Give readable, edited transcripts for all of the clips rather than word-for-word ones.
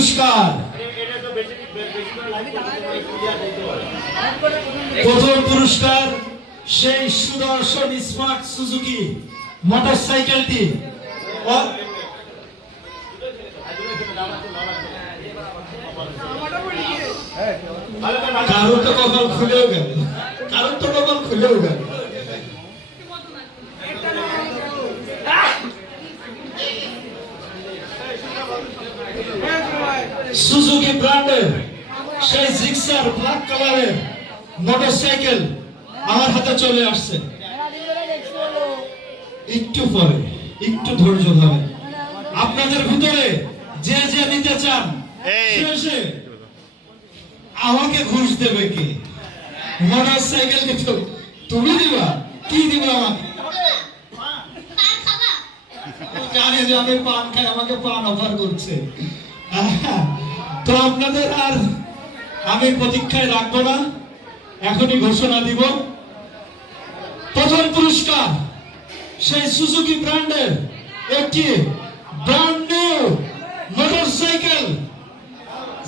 পুরস্কার। প্রথম পুরস্কার সেই সুদর্শন স্মার্ট সুজুকি মোটরসাইকেলটি। কারো তো কপাল খুলেও গেল, সুজুকি ব্র্যান্ডের সেই জিক্সার ব্ল্যাক কালারের মোটরসাইকেল আমার হাতে চলে আসছে। একটু পরে, একটু ধৈর্য ধরেন। আপনাদের ভিতরে যে যে নিতে চান সে আমাকে ঘুষ দেবে কে? মোটরসাইকেল কিছু তুমি দিবা? কি দিবা আমাকে? জানি যে আমি পান খাই, আমাকে পান অফার করছে। তো আপনাদের আর আমি প্রতীক্ষায় রাখবো না, এখনই ঘোষণা দিব। প্রথম পুরস্কার সেই সুজুকি ব্র্যান্ডের একটি brand new motorcycle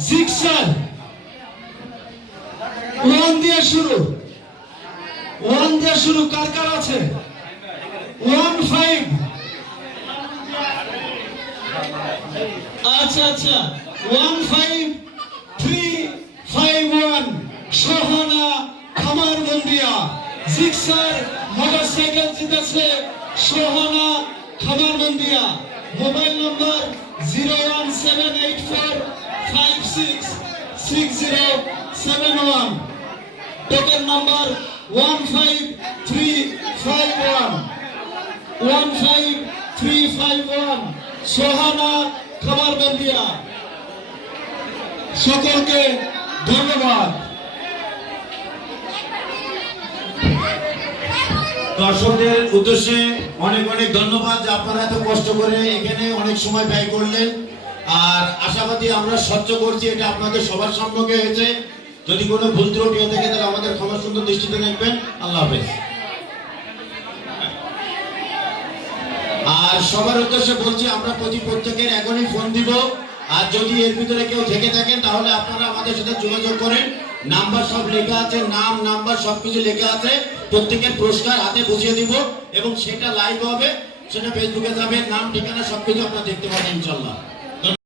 Gixxer. One দিয়ে শুরু কার কার আছে? 15। আচ্ছা 15351 সোহানা খামারবন্দিয়া জিক্সার মোটরসাইকেল জিতেছে সোহানা খামারবন্দিয়া। মোবাইল নম্বর 01784566071, টোকেন নম্বর 15351 সোহানা খামারবন্দিয়া। সকলকে ধন্যবাদ। দর্শকদের উদ্দেশ্যে অনেক অনেক ধন্যবাদ যে আপনারা এত কষ্ট করে এখানে অনেক সময় ব্যয় করলেন। আর আশাবাদী আমরা সহ্য করছি, এটা আপনাদের সবার সম্মুখে হয়েছে। যদি কোনো ভুল ত্রুটি হয়ে থাকে তাহলে আমাদের ক্ষমা সুন্দর দৃষ্টিতে দেখবেন। আল্লাহ হাফেজ। আর সবার উদ্দেশ্যে বলছি, আমরা প্রত্যেকের এখনই ফোন দিব। আর যদি এর ভিতরে কেউ থেকে থাকেন তাহলে আপনারা আমাদের সাথে যোগাযোগ করেন। নাম্বার সব লেখা আছে, নাম নাম্বার সবকিছু লেখা আছে। প্রত্যেকের পুরস্কার হাতে বুঝিয়ে দিব এবং সেটা লাইভ হবে, সেটা ফেসবুকে যাবে, নাম ঠিকানা সবকিছু আপনারা দেখতে পাবেন ইনশাল্লাহ।